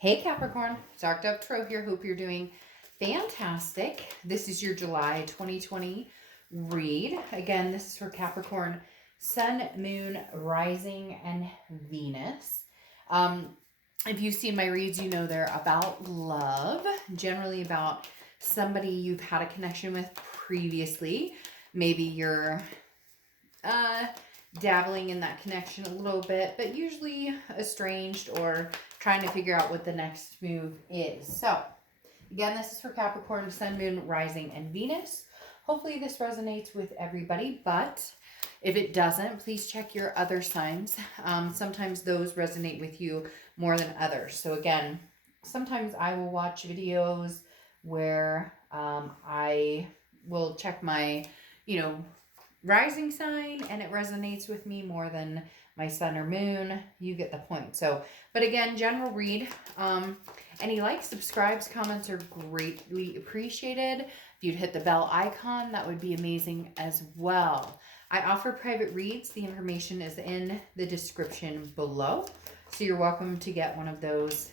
Hey Capricorn, Dark Dove Tarot here. Hope you're doing fantastic. This is your July 2020 read. Again, this is for Capricorn, Sun, Moon, Rising, and Venus. If you've seen my reads, you know they're about love, generally about somebody you've had a connection with previously. Maybe you're dabbling in that connection a little bit, but usually estranged or trying to figure out what the next move is. So, again, this is for Capricorn, Sun, Moon, Rising, and Venus. Hopefully this resonates with everybody, but if it doesn't, please check your other signs. Sometimes those resonate with you more than others. So again, sometimes I will watch videos where I will check my, rising sign and it resonates with me more than my sun or moon. You get the point. So, but again, general read. Any likes, subscribes, comments are greatly appreciated. If you'd hit the bell icon, that would be amazing as well. I offer private reads. The information is in the description below. So you're welcome to get one of those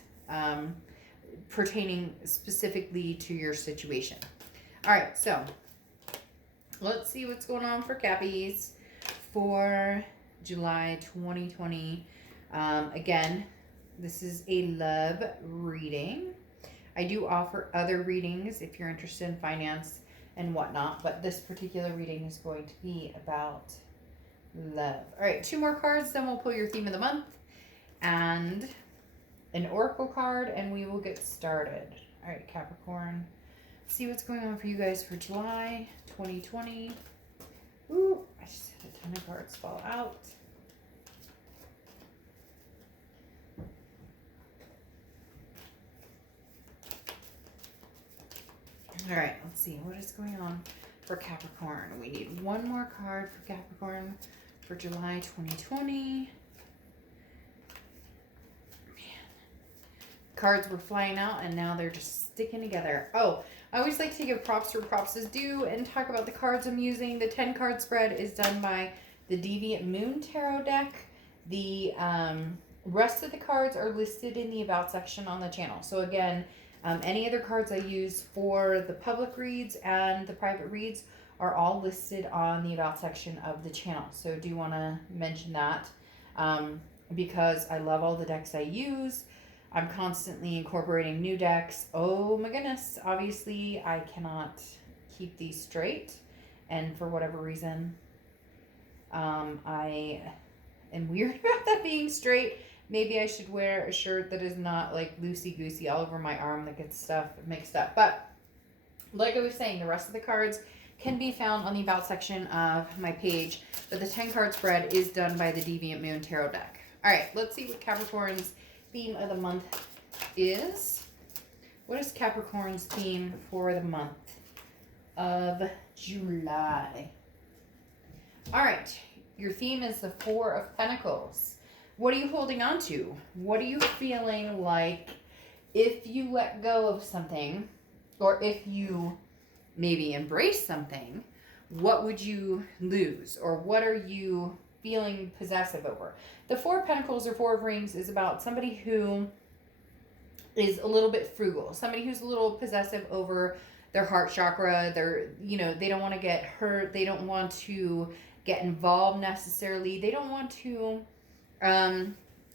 pertaining specifically to your situation. All right, so let's see what's going on for Cappies for July 2020. Again, this is a love reading. I do offer other readings if you're interested in finance and whatnot, but this particular reading is going to be about love. All right, 2 more cards, then we'll pull your theme of the month and an oracle card, and we will get started. All right, Capricorn. See what's going on for you guys for July 2020. Ooh, I just had a ton of cards fall out. All right, let's see what is going on for Capricorn. We need one more card for Capricorn for July 2020. Cards were flying out and now they're just sticking together. Oh, I always like to give props where props is due and talk about the cards I'm using. The 10 card spread is done by the Deviant Moon Tarot deck. The rest of the cards are listed in the About section on the channel. So again, any other cards I use for the public reads and the private reads are all listed on the About section of the channel. So I do want to mention that because I love all the decks I use. I'm constantly incorporating new decks. Oh my goodness. Obviously, I cannot keep these straight. And for whatever reason, I am weird about that being straight. Maybe I should wear a shirt that is not like loosey-goosey all over my arm that gets stuff mixed up. But like I was saying, the rest of the cards can be found on the About section of my page. But the 10 card spread is done by the Deviant Moon Tarot deck. All right, let's see what Capricorn's theme of the month is. What is Capricorn's theme for the month of July? All right, your theme is the 4 of Pentacles. What are you holding on to? What are you feeling like if you let go of something, or if you maybe embrace something, what would you lose? Or what are you feeling possessive over? The 4 of Pentacles or 4 of Rings is about somebody who is a little bit frugal, somebody who's a little possessive over their heart chakra. They're, they don't want to get hurt. They don't want to get involved necessarily. They don't want to,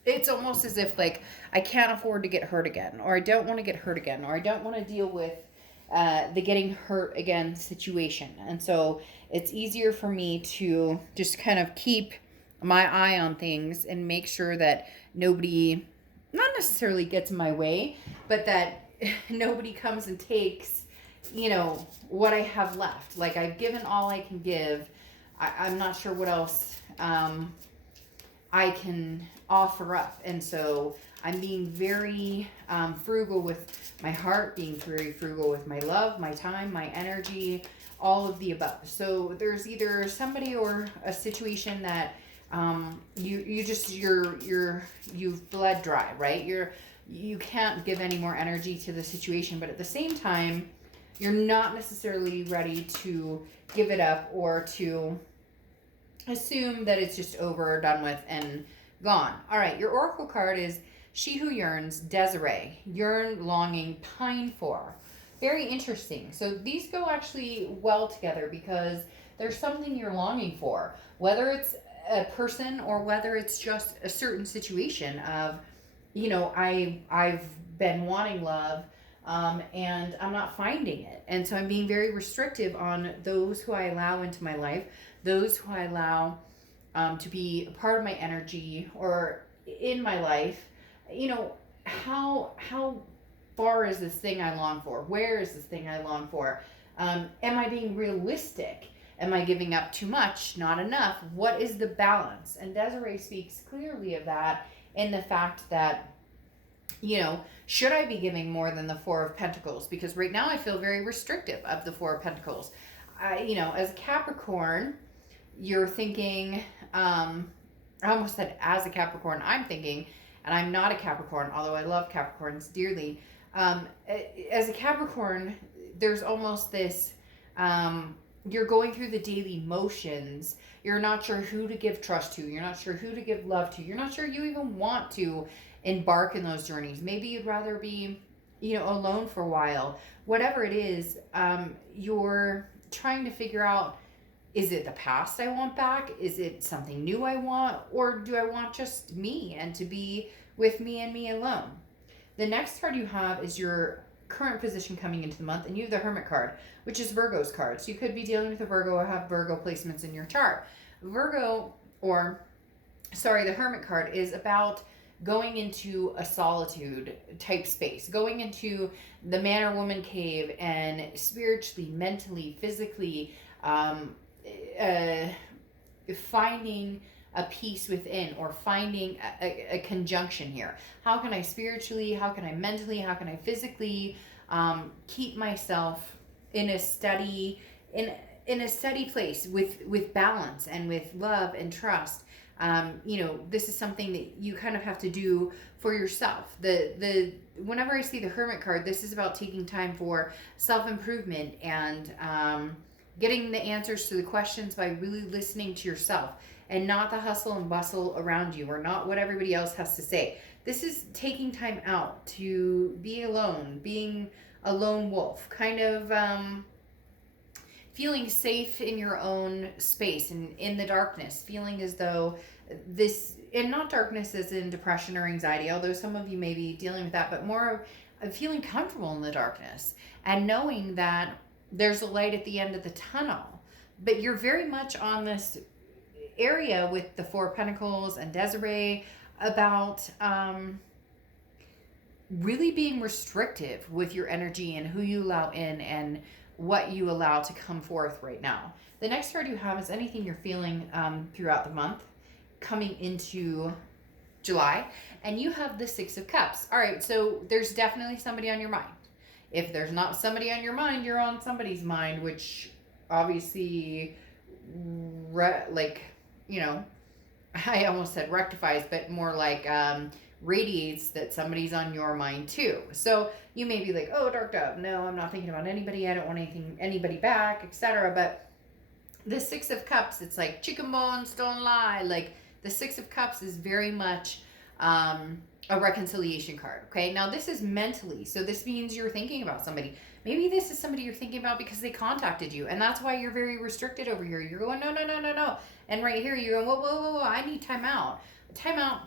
it's almost as if like, I can't afford to get hurt again, or I don't want to get hurt again, or I don't want to deal with the getting hurt again situation. And so it's easier for me to just kind of keep my eye on things and make sure that nobody, not necessarily gets in my way, but that nobody comes and takes, what I have left. Like, I've given all I can give. I'm not sure what else I can offer up. And so I'm being very frugal with my heart, being very frugal with my love, my time, my energy, all of the above. So there's either somebody or a situation that you've bled dry, right? You can't give any more energy to the situation, but at the same time, you're not necessarily ready to give it up or to assume that it's just over, done with, and gone. All right, your oracle card is She who yearns, Desiree. Yearn, longing, pine for. Very interesting. So these go actually well together because there's something you're longing for, whether it's a person or whether it's just a certain situation of, I've been wanting love, and I'm not finding it. And so I'm being very restrictive on those who I allow into my life, those who I allow to be a part of my energy or in my life. How far is this thing I long for? Where is this thing I long for? Am I being realistic? Am I giving up too much? Not enough? What is the balance? And Desiree speaks clearly of that in the fact that, should I be giving more than the Four of Pentacles? Because right now I feel very restrictive of the Four of Pentacles. As a Capricorn, you're thinking, I almost said as a Capricorn, I'm thinking, and I'm not a Capricorn, although I love Capricorns dearly. As a Capricorn, there's almost this, you're going through the daily motions. You're not sure who to give trust to. You're not sure who to give love to. You're not sure you even want to embark in those journeys. Maybe you'd rather be, alone for a while. Whatever it is, you're trying to figure out, is it the past I want back? Is it something new I want? Or do I want just me and to be with me and me alone? The next card you have is your current position coming into the month, and you have the Hermit card, which is Virgo's card. So you could be dealing with a Virgo or have Virgo placements in your chart. The Hermit card is about going into a solitude type space, going into the man or woman cave and spiritually, mentally, physically, finding a peace within, or finding a conjunction here. How can I spiritually, how can I mentally, how can I physically keep myself in a steady place with balance and with love and trust? This is something that you kind of have to do for yourself. Whenever I see the Hermit card, this is about taking time for self-improvement and getting the answers to the questions by really listening to yourself and not the hustle and bustle around you, or not what everybody else has to say. This is taking time out to be alone, being a lone wolf, kind of feeling safe in your own space and in the darkness, feeling as though this, and not darkness as in depression or anxiety, although some of you may be dealing with that, but more of feeling comfortable in the darkness and knowing that there's a light at the end of the tunnel. But you're very much on this area with the Four of Pentacles and Desiree about really being restrictive with your energy and who you allow in and what you allow to come forth right now. The next card you have is anything you're feeling throughout the month coming into July, and you have the Six of Cups. All right, so there's definitely somebody on your mind. If there's not somebody on your mind, you're on somebody's mind, which obviously, I almost said rectifies, but more like radiates that somebody's on your mind too. So you may be like, oh, Dark Dove, no, I'm not thinking about anybody. I don't want anybody back, etc. But the Six of Cups, it's like chicken bones don't lie. Like the Six of Cups is very much a reconciliation card. Okay, now this is mentally, so this means you're thinking about somebody. Maybe this is somebody you're thinking about because they contacted you, and that's why you're very restricted over here. You're going, no. And right here, you're going, whoa, I need time out. Time out.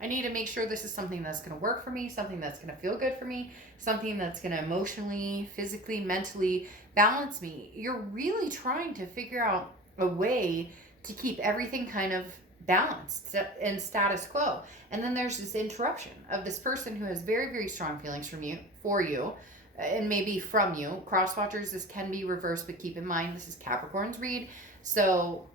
I need to make sure this is something that's going to work for me, something that's going to feel good for me, something that's going to emotionally, physically, mentally balance me. You're really trying to figure out a way to keep everything kind of balanced and status quo. And then there's this interruption of this person who has very, very strong feelings for you, and maybe from you. Cross watchers, this can be reversed, but keep in mind this is Capricorn's read. So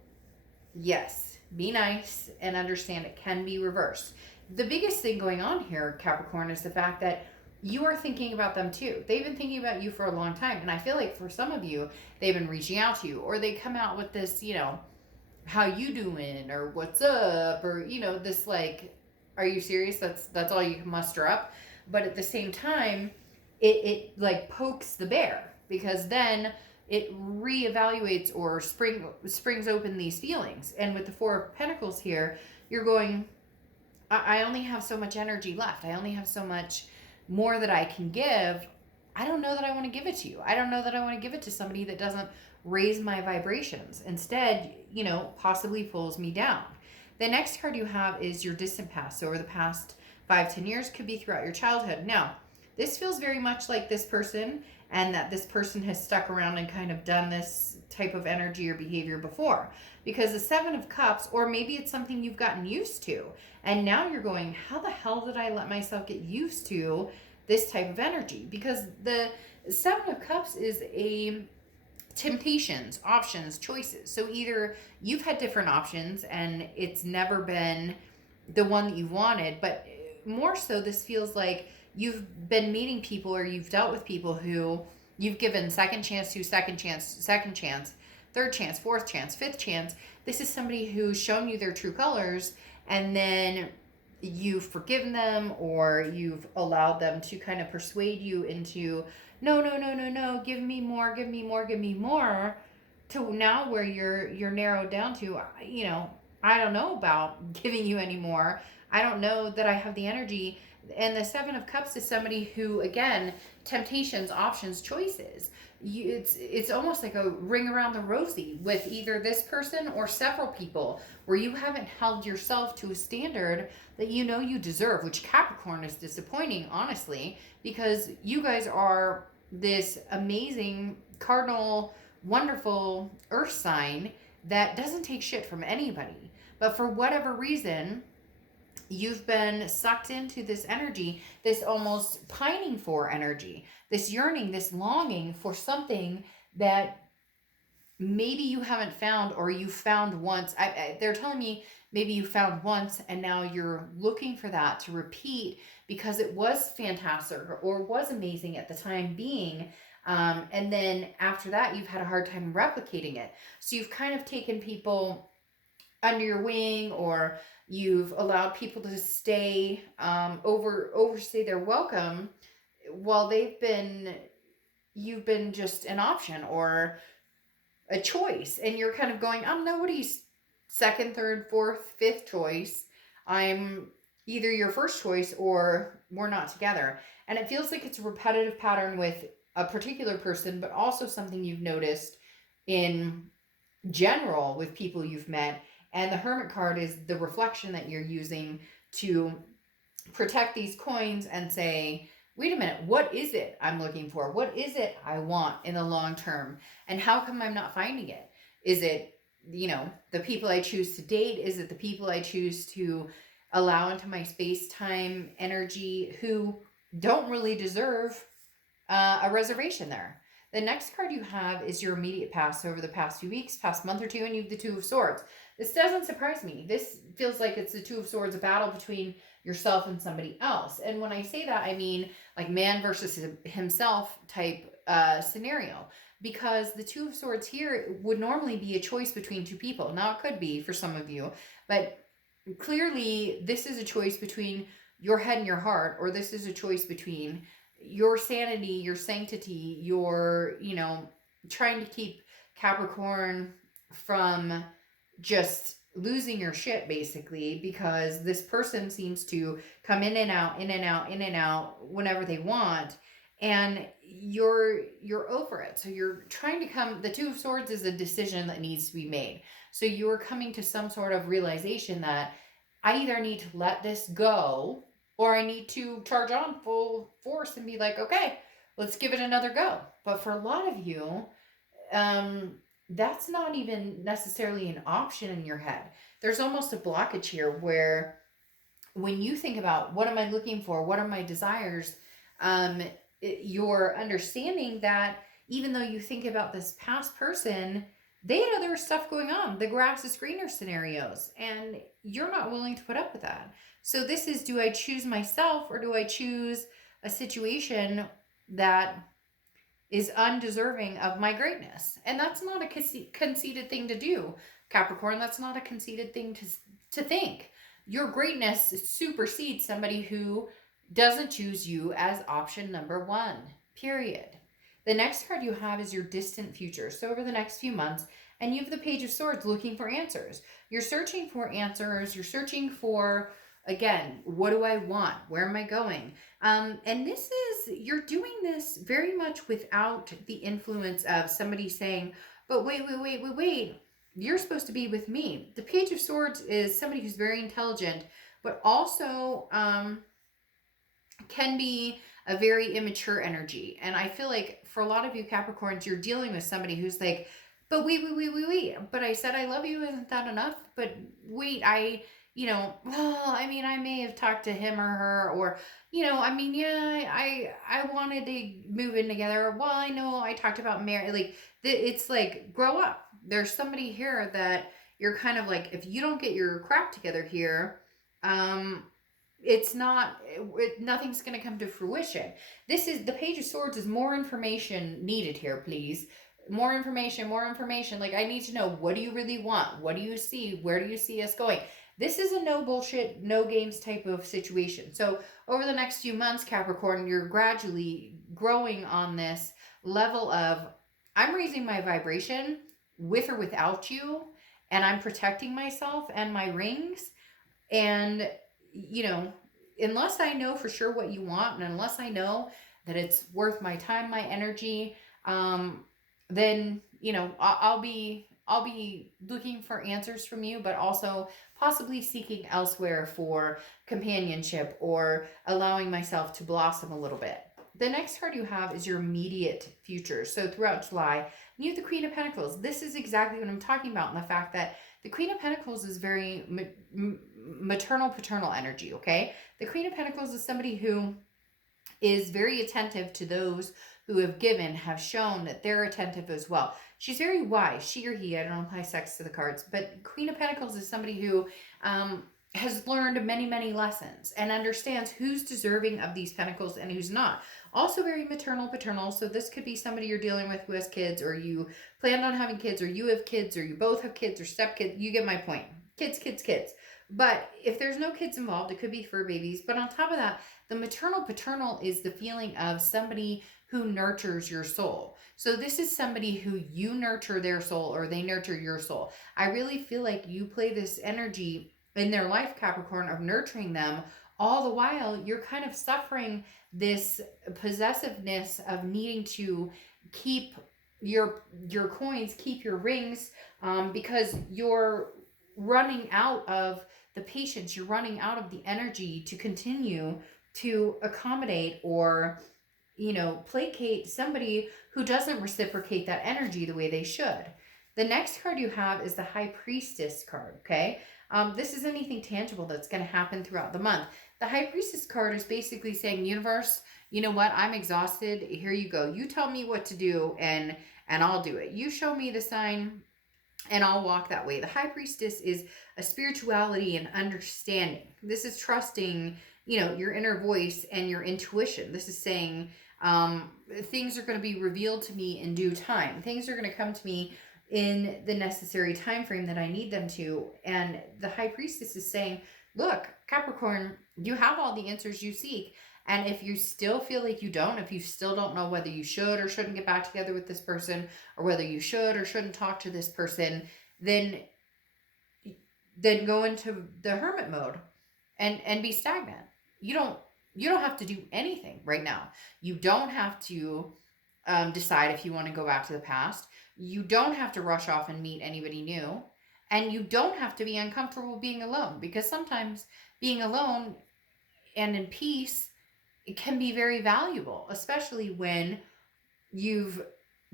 yes, be nice and understand it can be reversed. The biggest thing going on here, Capricorn, is the fact that you are thinking about them too. They've been thinking about you for a long time. And I feel like for some of you, they've been reaching out to you, or they come out with this, how you doing, or what's up, or, this like, are you serious? That's all you can muster up. But at the same time, it like pokes the bear, because then it reevaluates or springs open these feelings. And with the Four of Pentacles here, you're going, I only have so much energy left. I only have so much more that I can give. I don't know that I want to give it to you. I don't know that I want to give it to somebody that doesn't raise my vibrations. Instead, possibly pulls me down. The next card you have is your distant past. So over the past 5-10 years, could be throughout your childhood. Now, this feels very much like this person, and that this person has stuck around and kind of done this type of energy or behavior before. Because the Seven of Cups, or maybe it's something you've gotten used to, and now you're going, how the hell did I let myself get used to this type of energy? Because the Seven of Cups is a temptations, options, choices. So either you've had different options and it's never been the one that you wanted, but more so, this feels like you've been meeting people, or you've dealt with people who you've given second chance to, second chance, third chance, fourth chance, fifth chance. This is somebody who's shown you their true colors, and then you've forgiven them, or you've allowed them to kind of persuade you into, no, no, no, no, no, give me more, give me more, give me more, to now where you're narrowed down to, I don't know about giving you any more. I don't know that I have the energy. And the Seven of Cups is somebody who, again, temptations, options, choices. It's almost like a ring around the rosy with either this person or several people, where you haven't held yourself to a standard that you deserve, which Capricorn is disappointing, honestly, because you guys are this amazing cardinal, wonderful earth sign that doesn't take shit from anybody. But for whatever reason, you've been sucked into this energy, this almost pining for energy, this yearning, this longing for something that maybe you haven't found, or you found once. They're telling me maybe you found once and now you're looking for that to repeat because it was fantastic or was amazing at the time being. And then after that, you've had a hard time replicating it. So you've kind of taken people under your wing, or you've allowed people to stay, overstay their welcome, while you've been just an option or a choice, and you're kind of going, I'm nobody's second, third, fourth, fifth choice. I'm either your first choice or we're not together. And it feels like it's a repetitive pattern with a particular person, but also something you've noticed in general with people you've met. And the Hermit card is the reflection that you're using to protect these coins and say, wait a minute, what is it I'm looking for? What is it I want in the long term? And how come I'm not finding it? Is it, the people I choose to date? Is it the people I choose to allow into my space-time energy who don't really deserve a reservation there? The next card you have is your immediate past, over the past few weeks, past month or two, and you have the Two of Swords. This doesn't surprise me. This feels like it's the Two of Swords, a battle between yourself and somebody else. And when I say that, I mean like man versus himself type scenario. Because the Two of Swords here would normally be a choice between two people. Now, it could be for some of you, but clearly this is a choice between your head and your heart, or this is a choice between your sanity, your sanctity, your, trying to keep Capricorn from just losing your shit, basically, because this person seems to come in and out, in and out, in and out whenever they want, and you're over it. So you're trying to come, the Two of Swords is a decision that needs to be made. So you're coming to some sort of realization that I either need to let this go, or I need to charge on full force and be like, okay, let's give it another go. But for a lot of you, that's not even necessarily an option in your head. There's almost a blockage here where when you think about what am I looking for, what are my desires, you're understanding that even though you think about this past person, they had other stuff going on, the grass is greener scenarios, and you're not willing to put up with that. So this is, do I choose myself, or do I choose a situation that is undeserving of my greatness? And that's not a conceited thing to do, Capricorn. That's not a conceited thing to think. Your greatness supersedes somebody who doesn't choose you as option number one, period. The next card you have is your distant future. So over the next few months, and you have the Page of Swords, looking for answers. You're searching for answers. You're searching for Again, what do I want? Where am I going? And this is, you're doing this very much without the influence of somebody saying, but wait, you're supposed to be with me. The Page of Swords is somebody who's very intelligent, but also can be a very immature energy. And I feel like for a lot of you Capricorns, you're dealing with somebody who's like, but wait. But I said I love you. Isn't that enough? But wait, well, I mean, I may have talked to him or her, or, I mean, yeah, I wanted to move in together. Well, I know I talked about marriage. Like, it's like, grow up. There's somebody here that you're kind of like, if you don't get your crap together here, it's not, nothing's going to come to fruition. This is, the Page of Swords is more information needed here, please. More information. Like, I need to know, what do you really want? What do you see? Where do you see us going? This is a no bullshit, no games type of situation. So over the next few months, Capricorn, you're gradually growing on this level of, I'm raising my vibration with or without you, and I'm protecting myself and my rings. And unless I know for sure what you want, and unless I know that it's worth my time, my energy, then, I'll be looking for answers from you, but also possibly seeking elsewhere for companionship or allowing myself to blossom a little bit. The next card you have is your immediate future. So throughout July, you have the Queen of Pentacles. This is exactly what I'm talking about, and the fact that the Queen of Pentacles is very maternal, paternal energy, okay? The Queen of Pentacles is somebody who is very attentive to those who have given, have shown that they're attentive as well. She's very wise, she or he, I don't apply sex to the cards, but Queen of Pentacles is somebody who has learned many, many lessons and understands who's deserving of these pentacles and who's not. Also very maternal, paternal. So this could be somebody you're dealing with who has kids, or you planned on having kids, or you have kids, or you both have kids, or stepkids. You get my point. Kids. But if there's no kids involved, it could be fur babies. But on top of that, the maternal, paternal is the feeling of somebody who nurtures your soul. So this is somebody who you nurture their soul, or they nurture your soul. I really feel like you play this energy in their life, Capricorn, of nurturing them. All the while, you're kind of suffering this possessiveness of needing to keep your coins, keep your rings, because you're running out of the patience, you're running out of the energy to continue to accommodate or, placate somebody who doesn't reciprocate that energy the way they should. The next card you have is the High Priestess card, okay? This is anything tangible that's going to happen throughout the month. The High Priestess card is basically saying, universe, you know what? I'm exhausted. Here you go. You tell me what to do, and I'll do it. You show me the sign, and I'll walk that way. The High Priestess is a spirituality and understanding. This is trusting, your inner voice and your intuition. This is saying things are going to be revealed to me in due time. Things are going to come to me in the necessary time frame that I need them to. And the High Priestess is saying, look, Capricorn, you have all the answers you seek. And if you still feel like you don't, if you still don't know whether you should or shouldn't get back together with this person, or whether you should or shouldn't talk to this person, then go into the hermit mode and be stagnant. You don't have to do anything right now. You don't have to decide if you want to go back to the past. You don't have to rush off and meet anybody new. And you don't have to be uncomfortable being alone, because sometimes being alone and in peace, it can be very valuable, especially when you've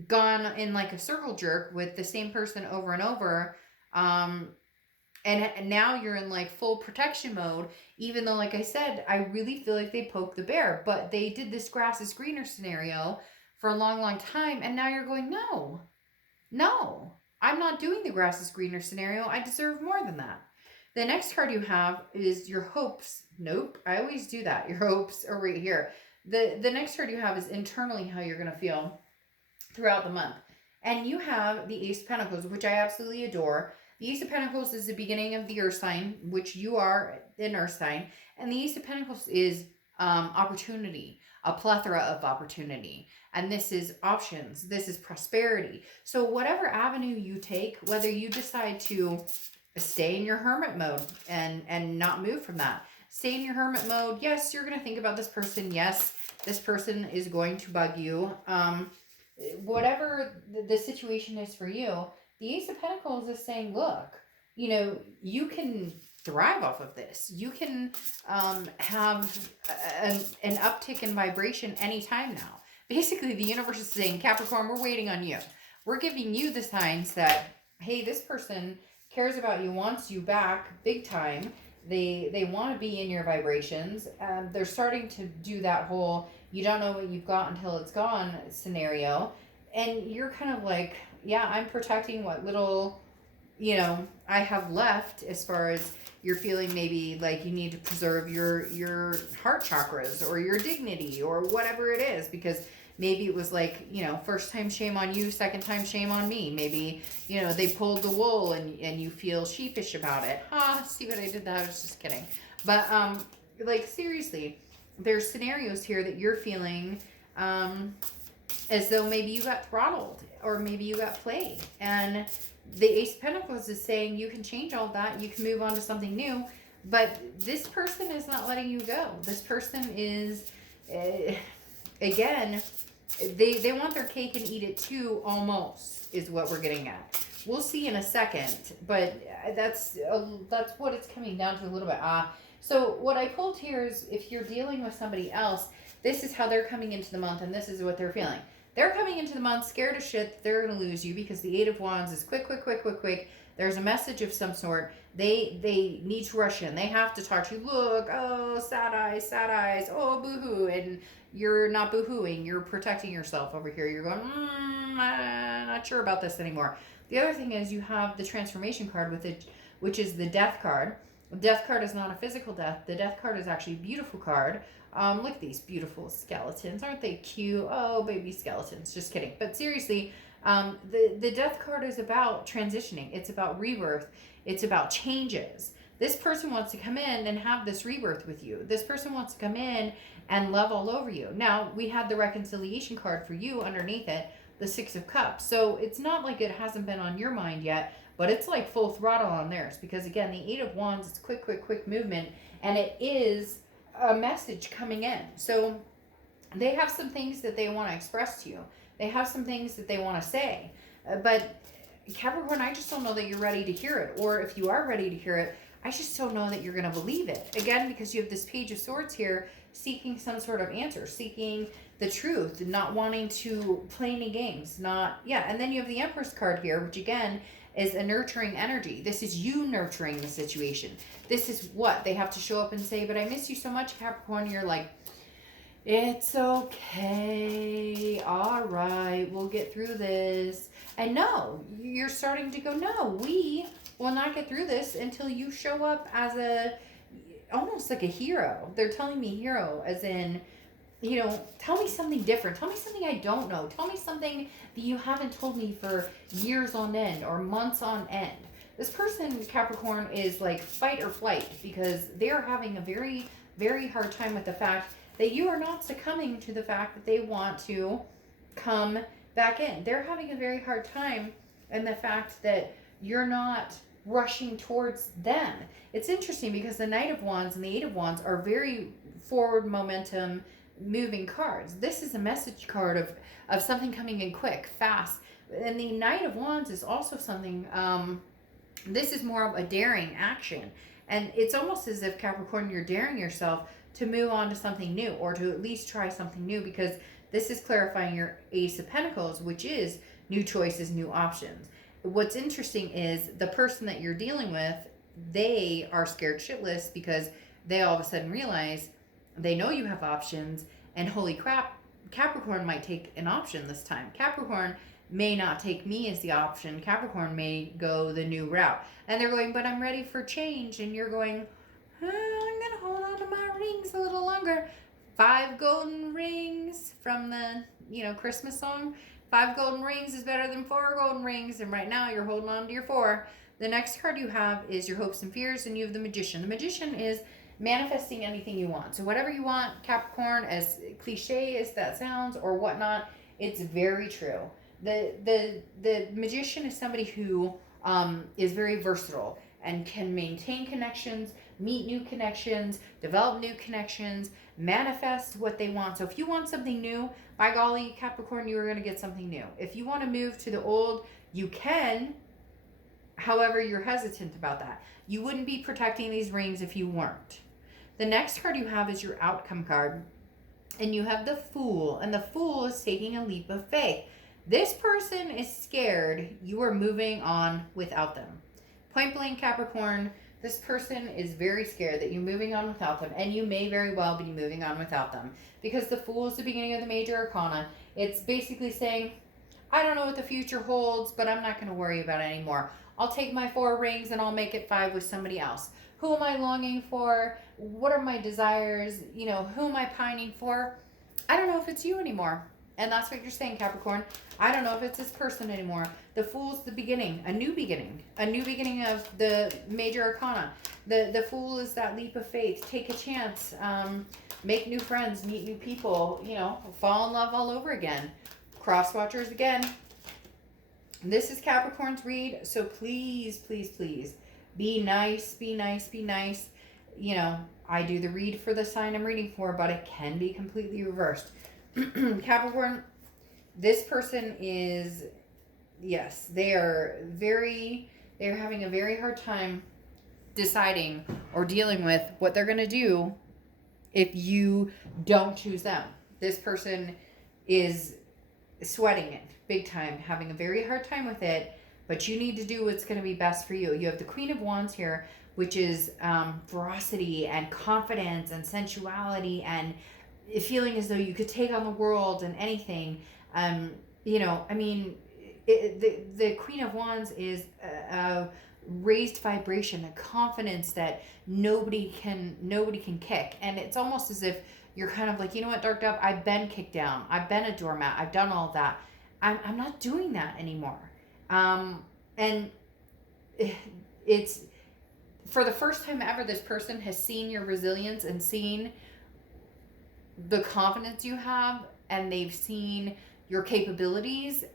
gone in like a circle jerk with the same person over and over. And now you're in like full protection mode, even though, like I said, I really feel like they poked the bear, but they did this grass is greener scenario for a long, long time. And now you're going, no, I'm not doing the grass is greener scenario. I deserve more than that. The next card you have is your hopes. Nope, I always do that. Your hopes are right here. The next card you have is internally how you're going to feel throughout the month. And you have the Ace of Pentacles, which I absolutely adore. The Ace of Pentacles is the beginning of the Earth sign, which you are an Earth sign. And the Ace of Pentacles is opportunity, a plethora of opportunity. And this is options. This is prosperity. So whatever avenue you take, whether you decide to stay in your hermit mode and not move from that, stay in your hermit mode. Yes, you're going to think about this person. Yes, this person is going to bug you. Whatever the situation is for you, the Ace of Pentacles is saying, look, you know, you can thrive off of this. You can have an uptick in vibration anytime now. Basically, the universe is saying, Capricorn, we're waiting on you. We're giving you the signs that, hey, this person cares about you, wants you back big time. They want to be in your vibrations. They're starting to do that whole, you don't know what you've got until it's gone scenario. And you're kind of like, yeah, I'm protecting what little, you know, I have left, as far as you're feeling maybe like you need to preserve your heart chakras or your dignity or whatever it is, because maybe it was like, you know, first time shame on you, second time shame on me. Maybe, you know, they pulled the wool and you feel sheepish about it. See what I did there? I was just kidding. But like, seriously, there's scenarios here that you're feeling as though maybe you got throttled or maybe you got played. And the Ace of Pentacles is saying you can change all that. You can move on to something new. But this person is not letting you go. This person is, again, they want their cake and eat it too, almost, is what we're getting at. We'll see in a second. But that's what it's coming down to a little bit. So what I pulled here is, if you're dealing with somebody else, this is how they're coming into the month, and this is what they're feeling. They're coming into the month scared as shit that they're going to lose you, because the Eight of Wands is quick. There's a message of some sort. They need to rush in. They have to talk to you. Look, oh, sad eyes, oh, boo-hoo. And you're not boo-hooing. You're protecting yourself over here. You're going, I'm not sure about this anymore. The other thing is, you have the transformation card with it, which is the Death card. The Death card is not a physical death. The Death card is actually a beautiful card. Look at these beautiful skeletons. Aren't they cute? Oh, baby skeletons. Just kidding. But seriously, the Death card is about transitioning. It's about rebirth. It's about changes. This person wants to come in and have this rebirth with you. This person wants to come in and love all over you. Now, we had the reconciliation card for you underneath it, the Six of Cups. So it's not like it hasn't been on your mind yet, but it's like full throttle on theirs. Because again, the Eight of Wands is quick movement, and it is a message coming in. So they have some things that they want to express to you. They have some things that they want to say. But Capricorn, I just don't know that you're ready to hear it. Or if you are ready to hear it, I just don't know that you're going to believe it. Again, because you have this Page of Swords here, seeking some sort of answer, seeking the truth, not wanting to play any games. And then you have the Empress card here, which again is a nurturing energy. This is you nurturing the situation. This is what they have to show up and say, but I miss you so much, Capricorn. You're like, it's okay. All right, we'll get through this. And no, you're starting to go, no, we will not get through this until you show up as almost like a hero. They're telling me hero as in, you know, tell me something different. Tell me something I don't know. Tell me something that you haven't told me for years on end or months on end. This person, Capricorn, is like fight or flight, because they're having a very, very hard time with the fact that you are not succumbing to the fact that they want to come back in. They're having a very hard time in the fact that you're not rushing towards them. It's interesting because the Knight of Wands and the Eight of Wands are very forward momentum moving cards. This is a message card of something coming in quick, fast. And the Knight of Wands is also something, this is more of a daring action. And it's almost as if, Capricorn, you're daring yourself to move on to something new, or to at least try something new, because this is clarifying your Ace of Pentacles, which is new choices, new options. What's interesting is the person that you're dealing with, they are scared shitless, because they all of a sudden realize they know you have options, and holy crap, Capricorn might take an option this time. Capricorn may not take me as the option. Capricorn may go the new route. And they're going, but I'm ready for change. And you're going, I'm going to hold on to my rings a little longer. 5 golden rings from the, Christmas song. 5 golden rings is better than 4 golden rings. And right now you're holding on to your 4. The next card you have is your hopes and fears, and you have the Magician. The Magician is manifesting anything you want. So whatever you want, Capricorn, as cliche as that sounds or whatnot, it's very true. The Magician is somebody who is very versatile and can maintain connections, meet new connections, develop new connections, manifest what they want. So if you want something new, by golly, Capricorn, you are going to get something new. If you want to move to the old, you can. However, you're hesitant about that. You wouldn't be protecting these rings if you weren't. The next card you have is your outcome card. And you have the Fool. And the Fool is taking a leap of faith. This person is scared you are moving on without them. Point blank, Capricorn, this person is very scared that you're moving on without them. And you may very well be moving on without them. Because the Fool is the beginning of the major arcana. It's basically saying, I don't know what the future holds, but I'm not going to worry about it anymore. I'll take my 4 rings and I'll make it 5 with somebody else. Who am I longing for? What are my desires? You know, who am I pining for? I don't know if it's you anymore. And that's what you're saying, Capricorn. I don't know if it's this person anymore. The Fool's the beginning, a new beginning of the major arcana. The Fool is that leap of faith. Take a chance, make new friends, meet new people, you know, fall in love all over again. Cross watchers again. This is Capricorn's read, so please, please, please be nice, be nice, be nice. You know, I do the read for the sign I'm reading for, but it can be completely reversed. Capricorn, this person is, yes, they're having a very hard time deciding or dealing with what they're going to do if you don't choose them. This person is sweating it big time, having a very hard time with it, but you need to do what's going to be best for you. You have the Queen of Wands here, which is ferocity and confidence and sensuality and feeling as though you could take on the world and anything. You know, I mean, the Queen of Wands is a raised vibration, a confidence that nobody can kick. And it's almost as if you're kind of like, you know what, Dark Dove, I've been kicked down. I've been a doormat. I've done all of that. I'm not doing that anymore. And it's, for the first time ever, this person has seen your resilience and seen the confidence you have, and they've seen your capabilities,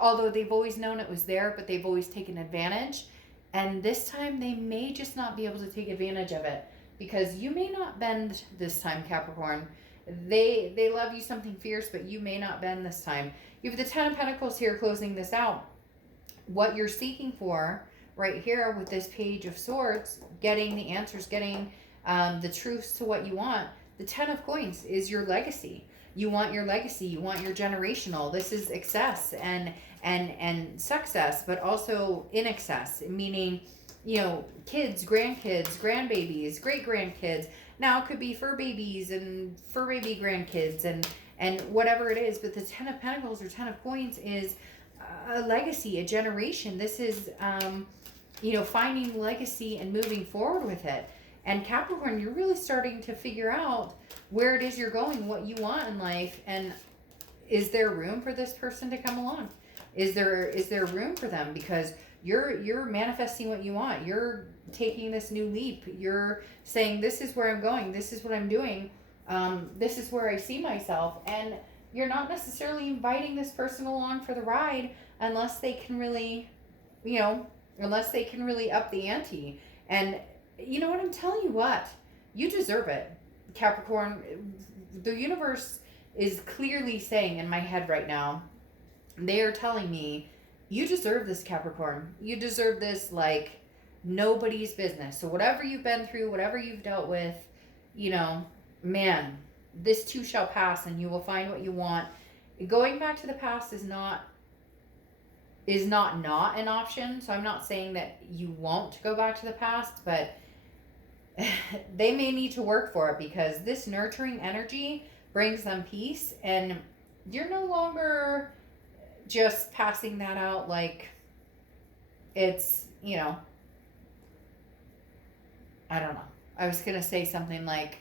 although they've always known it was there, but they've always taken advantage. And this time they may just not be able to take advantage of it, because you may not bend this time, Capricorn. They love you something fierce, but you may not bend this time. You have the 10 of Pentacles here closing this out. What you're seeking for right here with this Page of Swords, getting the answers, getting the truths to what you want. The 10 of Coins is your legacy. You want your legacy. You want your generational. This is excess and success, but also in excess, meaning, you know, kids, grandkids, grandbabies, great-grandkids. Now it could be fur babies and fur baby grandkids and whatever it is. But the 10 of Pentacles or 10 of Coins is a legacy, a generation. This is, you know, finding legacy and moving forward with it. And Capricorn, you're really starting to figure out where it is you're going, what you want in life, and is there room for this person to come along? Is there room for them? Because you're manifesting what you want. You're taking this new leap. You're saying, this is where I'm going. This is what I'm doing. This is where I see myself. And you're not necessarily inviting this person along for the ride unless they can really, you know, unless they can really up the ante. And you know what? I'm telling you what, you deserve it, Capricorn. The universe is clearly saying in my head right now, they are telling me, you deserve this, Capricorn. You deserve this like nobody's business. So whatever you've been through, whatever you've dealt with, you know, man, this too shall pass and you will find what you want. Going back to the past is not an option. So I'm not saying that you won't go back to the past, but they may need to work for it, because this nurturing energy brings them peace, and you're no longer just passing that out like it's, you know, I don't know. I was going to say something like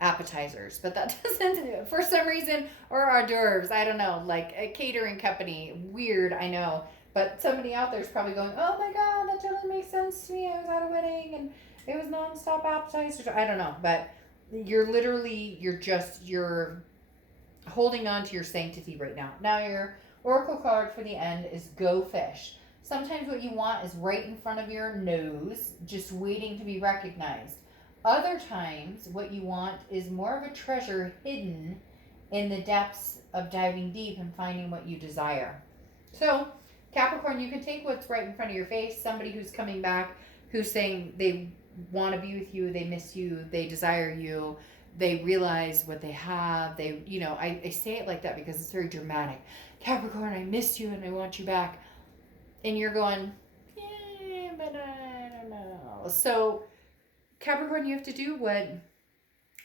appetizers, but that doesn't, for some reason, or hors d'oeuvres, I don't know, like a catering company. Weird, I know. But somebody out there is probably going, oh my God, that totally makes sense to me. I was at a wedding and it was nonstop appetizers. I don't know. But you're holding on to your sanctity right now. Now your oracle card for the end is Go Fish. Sometimes what you want is right in front of your nose, just waiting to be recognized. Other times, what you want is more of a treasure hidden in the depths of diving deep and finding what you desire. So, Capricorn, you can take what's right in front of your face, somebody who's coming back, who's saying they want to be with you, they miss you, they desire you, they realize what they have. They, you know, I say it like that because it's very dramatic. Capricorn, I miss you and I want you back. And you're going, yeah, but I don't know. So, Capricorn, you have to do what.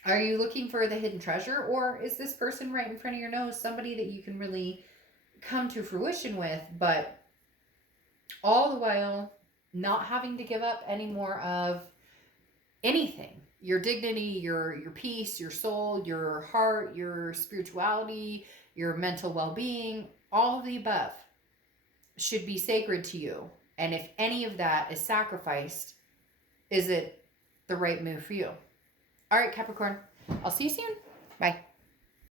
Are you looking for the hidden treasure, or is this person right in front of your nose somebody that you can really come to fruition with, but all the while not having to give up any more of anything? Your dignity, your peace, your soul, your heart, your spirituality, your mental well-being, all of the above should be sacred to you. And if any of that is sacrificed, is it the right move for you? All right, Capricorn. I'll see you soon. Bye.